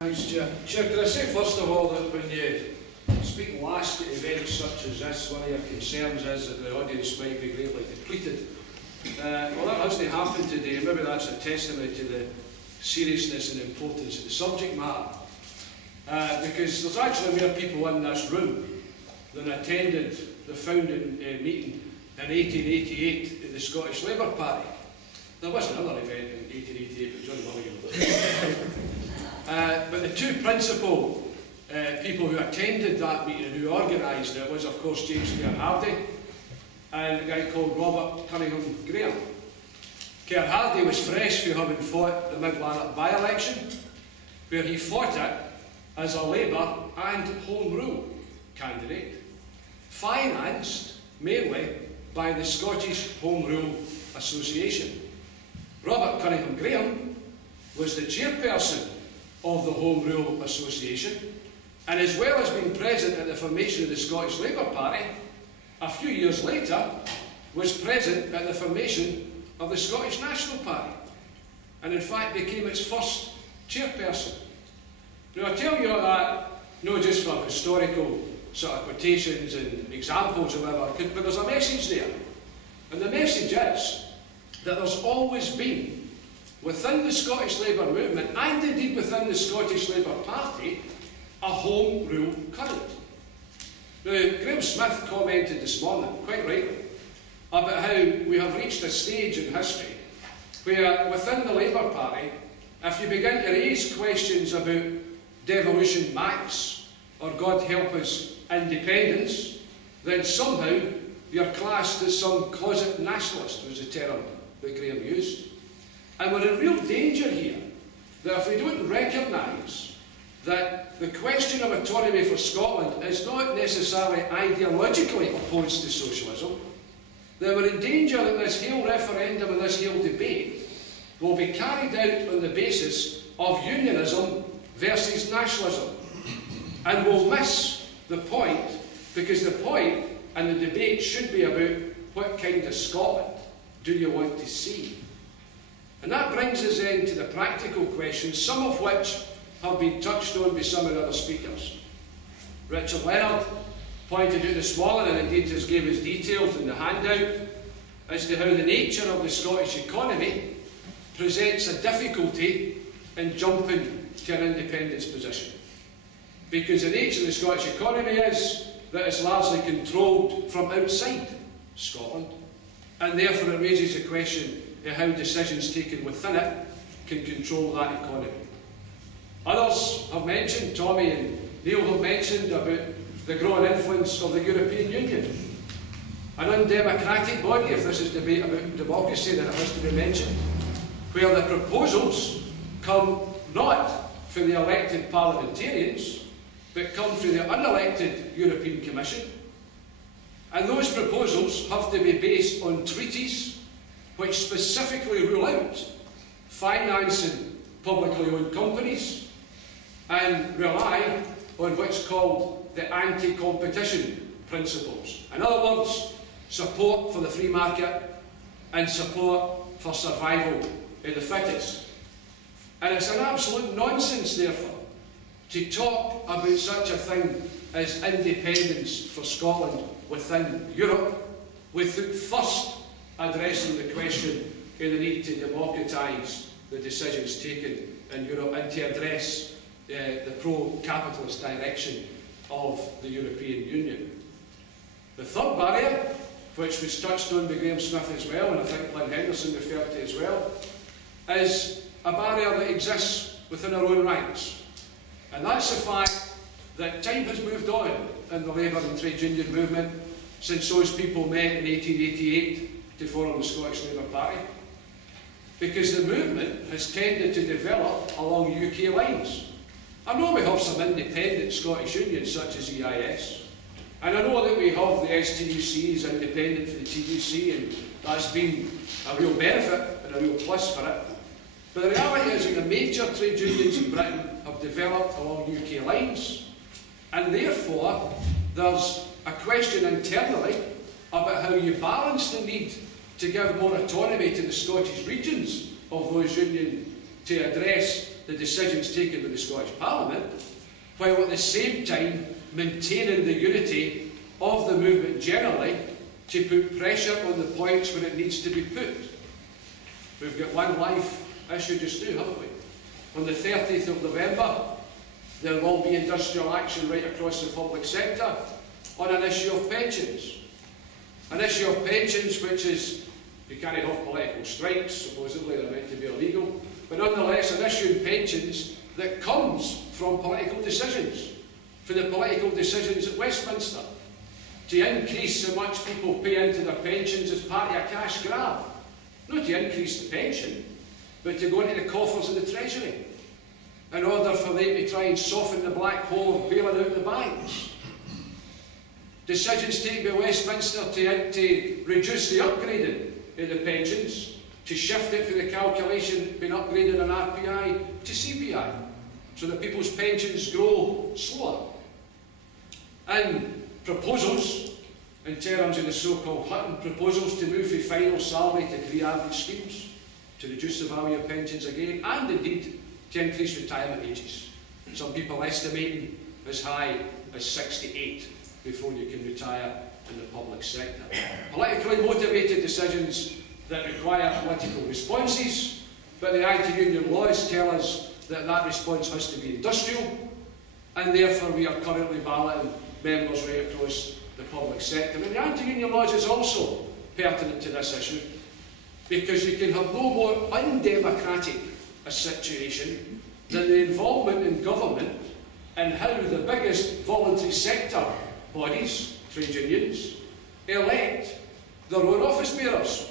Thanks, Chair. Chair, can I say first of all that when you speak last at events such as this, one of your concerns is that the audience might be greatly depleted. Well, that hasn't happened today, and maybe that's a testimony to the seriousness and importance of the subject matter. Because there's actually more people in this room than attended the founding meeting in 1888 at the Scottish Labour Party. There was another event in 1888, but John Mulligan. But the two principal people who attended that meeting and who organised it was, of course, James Hardy and a guy called Robert Cunningham Graham. Hardy was fresh for having fought the Mid-Lanark by-election, where he fought it as a Labour and Home Rule candidate, financed mainly by the Scottish Home Rule Association. Robert Cunningham Graham was the chairperson of the Home Rule Association, and as well as being present at the formation of the Scottish Labour Party, a few years later was present at the formation of the Scottish National Party, and in fact became its first chairperson. Now, I tell you all that not just for historical sort of quotations and examples or whatever, but there's a message there. And the message is that there's always been, within the Scottish Labour movement, and indeed within the Scottish Labour Party, a Home Rule current. Now, Graham Smith commented this morning, quite rightly, about how we have reached a stage in history where, within the Labour Party, if you begin to raise questions about devolution max, or God help us, independence, then somehow you're classed as some closet nationalist, was the term that Graham used. And we're in real danger here, that if we don't recognise that the question of autonomy for Scotland is not necessarily ideologically opposed to socialism, then we're in danger that this whole referendum and this whole debate will be carried out on the basis of unionism versus nationalism. And we'll miss the point, because the point and the debate should be about what kind of Scotland do you want to see. And that brings us then to the practical questions, some of which have been touched on by some of the other speakers. Richard Leonard pointed out this morning, and indeed has gave us details in the handout, as to how the nature of the Scottish economy presents a difficulty in jumping to an independence position. Because the nature of the Scottish economy is that it's largely controlled from outside Scotland, and therefore it raises a question of how decisions taken within it can control that economy. Others have mentioned, Tommy and Neil have mentioned, about the growing influence of the European Union. An undemocratic body, if this is debate about democracy, then it has to be mentioned, where the proposals come not from the elected parliamentarians, but come from the unelected European Commission. And those proposals have to be based on treaties which specifically rule out financing publicly owned companies and rely on what's called the anti-competition principles. In other words, support for the free market and support for survival of the fittest. And it's an absolute nonsense, therefore, to talk about such a thing as independence for Scotland within Europe without first addressing the question of the need to democratise the decisions taken in Europe and to address the pro-capitalist direction of the European Union. The third barrier, which was touched on by Graham Smith as well, and I think Lynn Henderson referred to as well, is a barrier that exists within our own ranks. And that's the fact that time has moved on in the labour and trade union movement since those people met in 1888 to form the Scottish Labour Party, because the movement has tended to develop along UK lines. I know we have some independent Scottish unions such as EIS, and I know that we have the STUC as independent for the TUC, and that's been a real benefit and a real plus for it. But the reality is that the major trade unions in Britain have developed along UK lines, and therefore there's a question internally about how you balance the need to give more autonomy to the Scottish regions of those unions to address the decisions taken by the Scottish Parliament, while at the same time maintaining the unity of the movement generally to put pressure on the points where it needs to be put. We've got one live issue just now, haven't we? On the 30th of November, there will be industrial action right across the public sector on an issue of pensions. An issue of pensions which is, you can't have political strikes, supposedly they're meant to be illegal, but nonetheless an issue in pensions that comes from political decisions, for the political decisions at Westminster, to increase how much people pay into their pensions as part of a cash grab. Not to increase the pension, but to go into the coffers of the Treasury, in order for them to try and soften the black hole of bailing out the banks. Decisions taken by Westminster to reduce the upgrading of the pensions, to shift it from the calculation being upgraded on RPI to CPI, so that people's pensions grow slower. And proposals, in terms of the so-called Hutton proposals, to move from final salary to 3 average schemes, to reduce the value of pensions again, and indeed to increase retirement ages. Some people estimating as high as 68 before you can retire in the public sector. Politically motivated decisions that require political responses, but the anti-union laws tell us that that response has to be industrial, and therefore we are currently balloting members right across the public sector. And the anti-union laws is also pertinent to this issue, because you can have no more undemocratic a situation than the involvement in government and how the biggest voluntary sector bodies, trade unions, elect their own office bearers.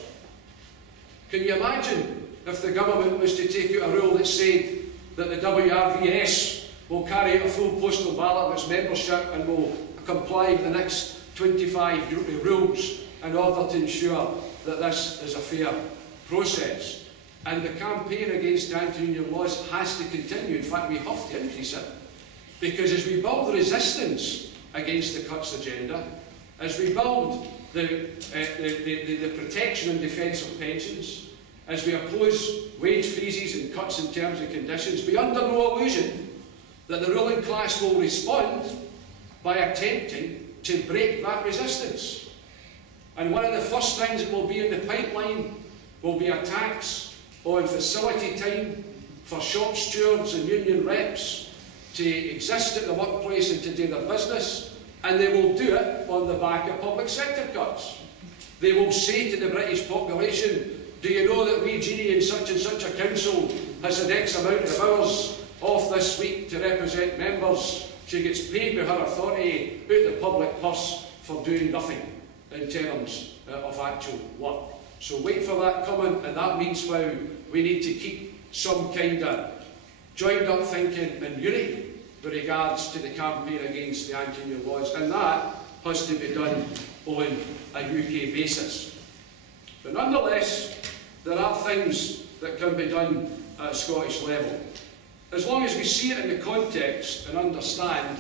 Can you imagine if the government was to take out a rule that said that the WRVS will carry out a full postal ballot of its membership and will comply with the next 25 rules in order to ensure that this is a fair process? And the campaign against anti-union laws has to continue. In fact, we have to increase it, because as we build resistance against the cuts agenda, as we build the protection and defence of pensions, as we oppose wage freezes and cuts in terms and conditions, be under no illusion that the ruling class will respond by attempting to break that resistance. And one of the first things that will be in the pipeline will be a tax on facility time for shop stewards and union reps to exist at the workplace and to do their business, and they will do it on the back of public sector cuts. They will say to the British population, do you know that we, Jeannie, in such and such a council has had X amount of hours off this week to represent members? She gets paid with her authority out the public purse for doing nothing in terms of actual work. So wait for that coming, and that means now we need to keep some kind of joined up thinking and unity with regards to the campaign against the anti-union laws, and that has to be done on a UK basis. But nonetheless, there are things that can be done at a Scottish level, as long as we see it in the context and understand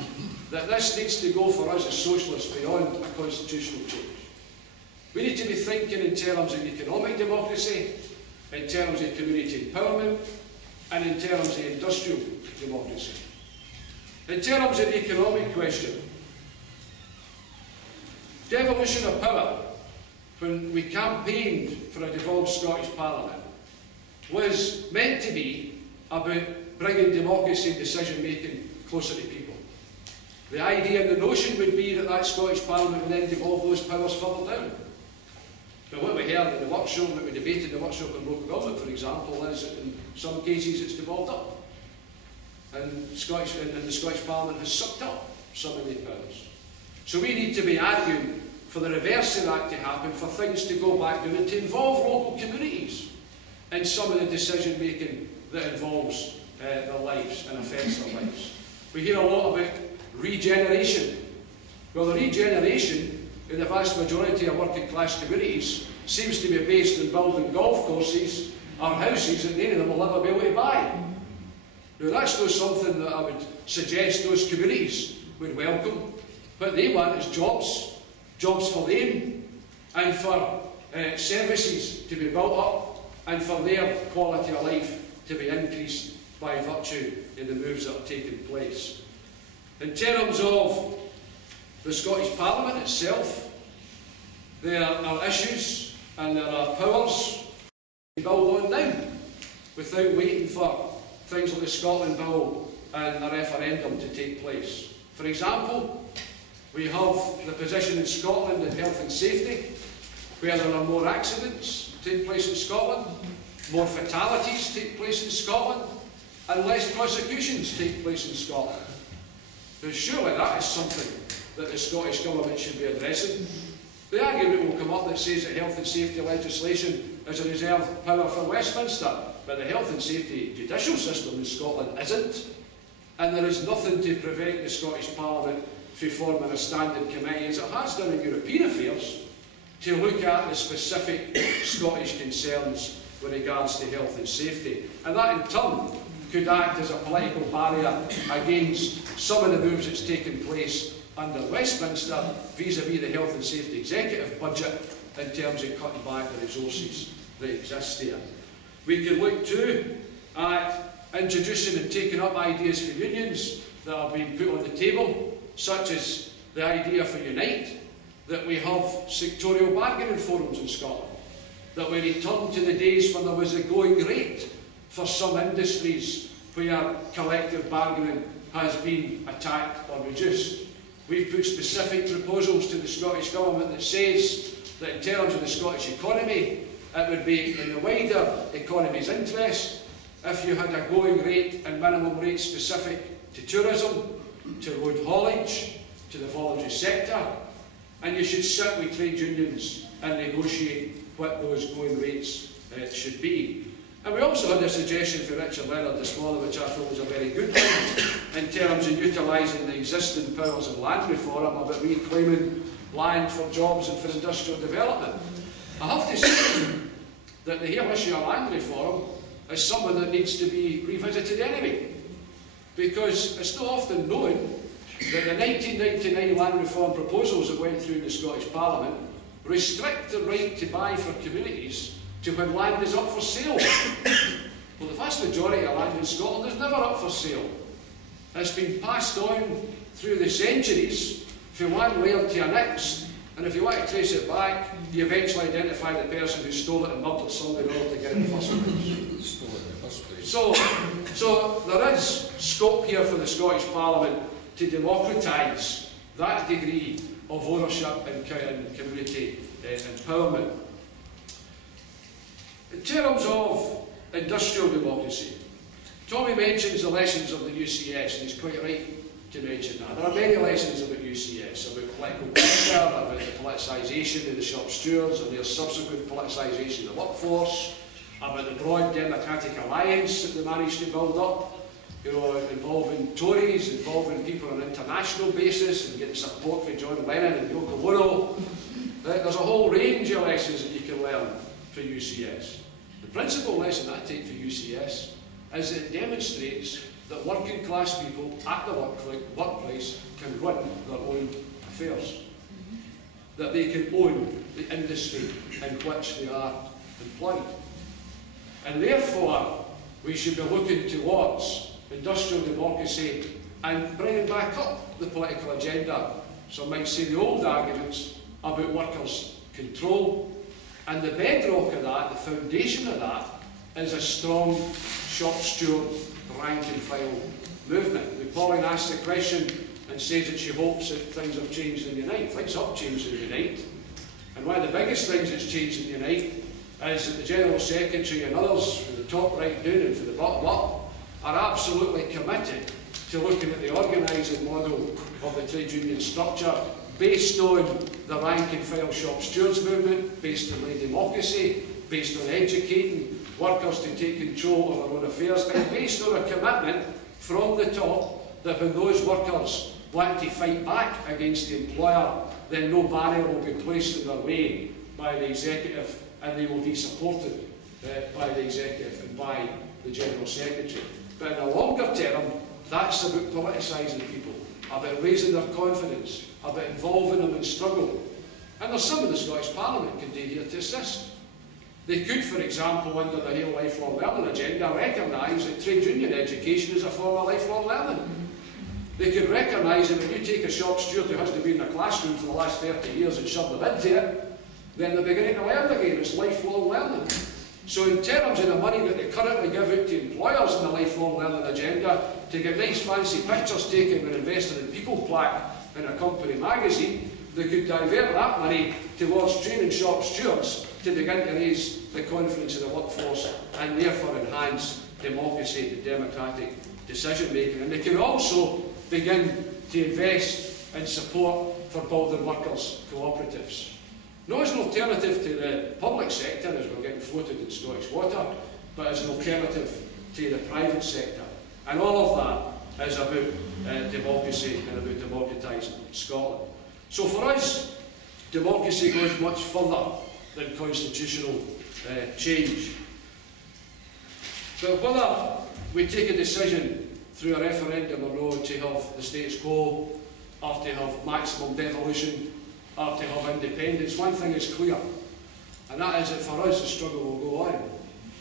that this needs to go for us as socialists beyond a constitutional change. We need to be thinking in terms of economic democracy, in terms of community empowerment, and in terms of industrial democracy. In terms of the economic question, devolution of power, when we campaigned for a devolved Scottish Parliament, was meant to be about bringing democracy and decision-making closer to people. The idea and the notion would be that that Scottish Parliament would then devolve those powers further down. But what we heard in the workshop, what we debated in the workshop on local government, for example, is that in some cases it's devolved up. And the Scottish Parliament has sucked up some of the powers. So we need to be arguing for the reverse of that to happen, for things to go back down and to involve local communities in some of the decision making that involves their lives and affects their lives. We hear a lot about regeneration. Well, the regeneration in the vast majority of working class communities seems to be based on building golf courses or houses that none of them will ever be able to buy. Now that's not something that I would suggest those communities would welcome. What they want is jobs, jobs for them, and for services to be built up, and for their quality of life to be increased by virtue of the moves that are taking place. In terms of the Scottish Parliament itself, there are issues and there are powers to build on now, without waiting for things like the Scotland Bill and a referendum to take place. For example, we have the position in Scotland in health and safety, where there are more accidents take place in Scotland, more fatalities take place in Scotland, and less prosecutions take place in Scotland. Now surely that is something that the Scottish Government should be addressing. The argument will come up that says that health and safety legislation is a reserved power for Westminster, but the health and safety judicial system in Scotland isn't. And there is nothing to prevent the Scottish Parliament from forming a standing committee, as it has done in European affairs, to look at the specific Scottish concerns with regards to health and safety. And that in turn could act as a political barrier against some of the moves that's taken place under Westminster vis-à-vis the health and safety executive budget in terms of cutting back the resources that exist there. We can look too at introducing and taking up ideas for unions that are being put on the table, such as the idea for Unite, that we have sectorial bargaining forums in Scotland, that we return to the days when there was a going rate for some industries where collective bargaining has been attacked or reduced. We've put specific proposals to the Scottish Government that says that in terms of the Scottish economy, it would be in the wider economy's interest if you had a going rate and minimum rate specific to tourism, to road haulage, to the voluntary sector, and you should sit with trade unions and negotiate what those going rates should be. And we also had a suggestion for Richard Leonard this morning, which I thought was a very good one, in terms of utilising the existing powers of land reform about reclaiming land for jobs and for industrial development. I have to say that the whole issue of land reform is something that needs to be revisited anyway, because it's not often known that the 1999 land reform proposals that went through the Scottish Parliament restrict the right to buy for communities to when land is up for sale. Well, the vast majority of land in Scotland is never up for sale. It's been passed on through the centuries from one laird to a next, and if you want to trace it back, you eventually identify the person who stole it and murdered somebody in order to get it in the first place. So there is scope here for the Scottish Parliament to democratise that degree of ownership and community empowerment. In terms of industrial democracy, Tommy mentions the lessons of the UCS, and he's quite right to mention that. There are many lessons about UCS, about political pressure, about the politicisation of the shop stewards and their subsequent politicisation of the workforce, about the broad democratic alliance that they managed to build up, you know, involving Tories, involving people on an international basis, and getting support from John Lennon and Yoko Ono. There's a whole range of lessons that you can learn for UCS. The principal lesson I take for UCS is that it demonstrates that working class people at the workplace can run their own affairs. That they can own the industry in which they are employed. And therefore, we should be looking towards industrial democracy and bringing back up the political agenda. Some might say the old arguments about workers' control. And the bedrock of that, the foundation of that, is a strong shop steward rank and file movement. Pauline asked the question and says that she hopes that things have changed in Unite. Things have changed in Unite. And one of the biggest things that's changed in Unite is that the General Secretary and others, from the top right down and from the bottom up, are absolutely committed to looking at the organising model of the trade union structure based on the rank and file shop stewards movement, based on lay democracy, based on educating workers to take control of their own affairs, and based on a commitment from the top that when those workers want to fight back against the employer, then no barrier will be placed in their way by the executive, and they will be supported by the executive and by the General Secretary. But in the longer term, that's about politicising people, about raising their confidence, about involving them in struggle. And there's some of the Scottish Parliament can do here to assist. They could, for example, under the whole lifelong learning agenda, recognise that trade union education is a form of lifelong learning. They could recognise that when you take a shop steward who hasn't been in a classroom for the last 30 years and shove them into it, then they're beginning to learn again. It's lifelong learning. So in terms of the money that they currently give out to employers in the lifelong learning agenda to get nice fancy pictures taken when invested in people plaque in a company magazine, they could divert that money towards training shop stewards to begin to raise the confidence of the workforce and therefore enhance democracy and democratic decision making. And they could also begin to invest in support for building workers' cooperatives. Not as an alternative to the public sector, as we're getting floated in Scottish water, but as an alternative to the private sector. And all of that is about democracy and about democratising Scotland. So for us, democracy goes much further than constitutional change. But whether we take a decision through a referendum or not to have the status quo, or to have maximum devolution, or to have independence, one thing is clear, and that is that for us the struggle will go on.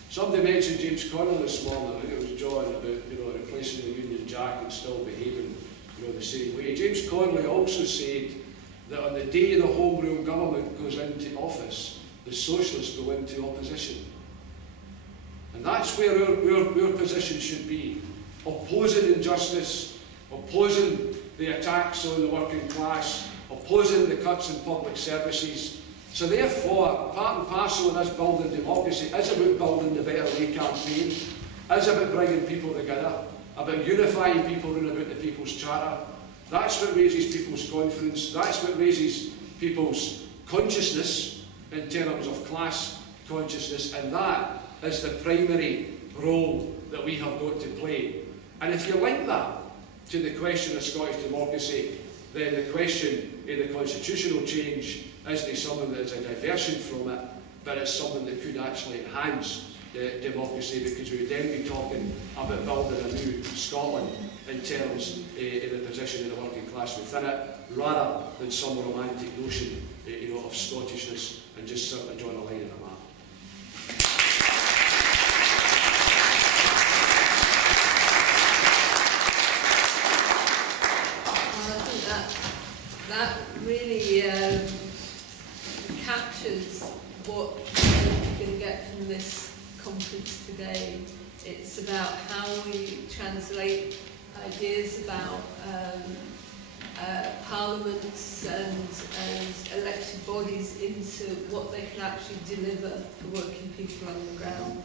Somebody mentioned James Connell this morning, I think it was John, about replacing the Union Jack and still behaving the same way. James Connolly also said that on the day the Home Rule government goes into office, the Socialists go into opposition. And that's where our position should be. Opposing injustice, opposing the attacks on the working class, opposing the cuts in public services. So therefore, part and parcel of us building democracy is about building the Better Way campaign, is about bringing people together, about unifying people around about the People's Charter. That's what raises people's confidence, that's what raises people's consciousness in terms of class consciousness, and that is the primary role that we have got to play. And if you link that to the question of Scottish democracy, then the question in the constitutional change isn't something that is a diversion from it, but it's something that could actually enhance democracy, because we would then be talking about building a new Scotland in terms of the position of the working class within it, rather than some romantic notion of Scottishness and just simply drawing a line in a map. That really captures what we're going to get from this conference today. It's about how we translate ideas about parliaments and elected bodies into what they can actually deliver for working people on the ground.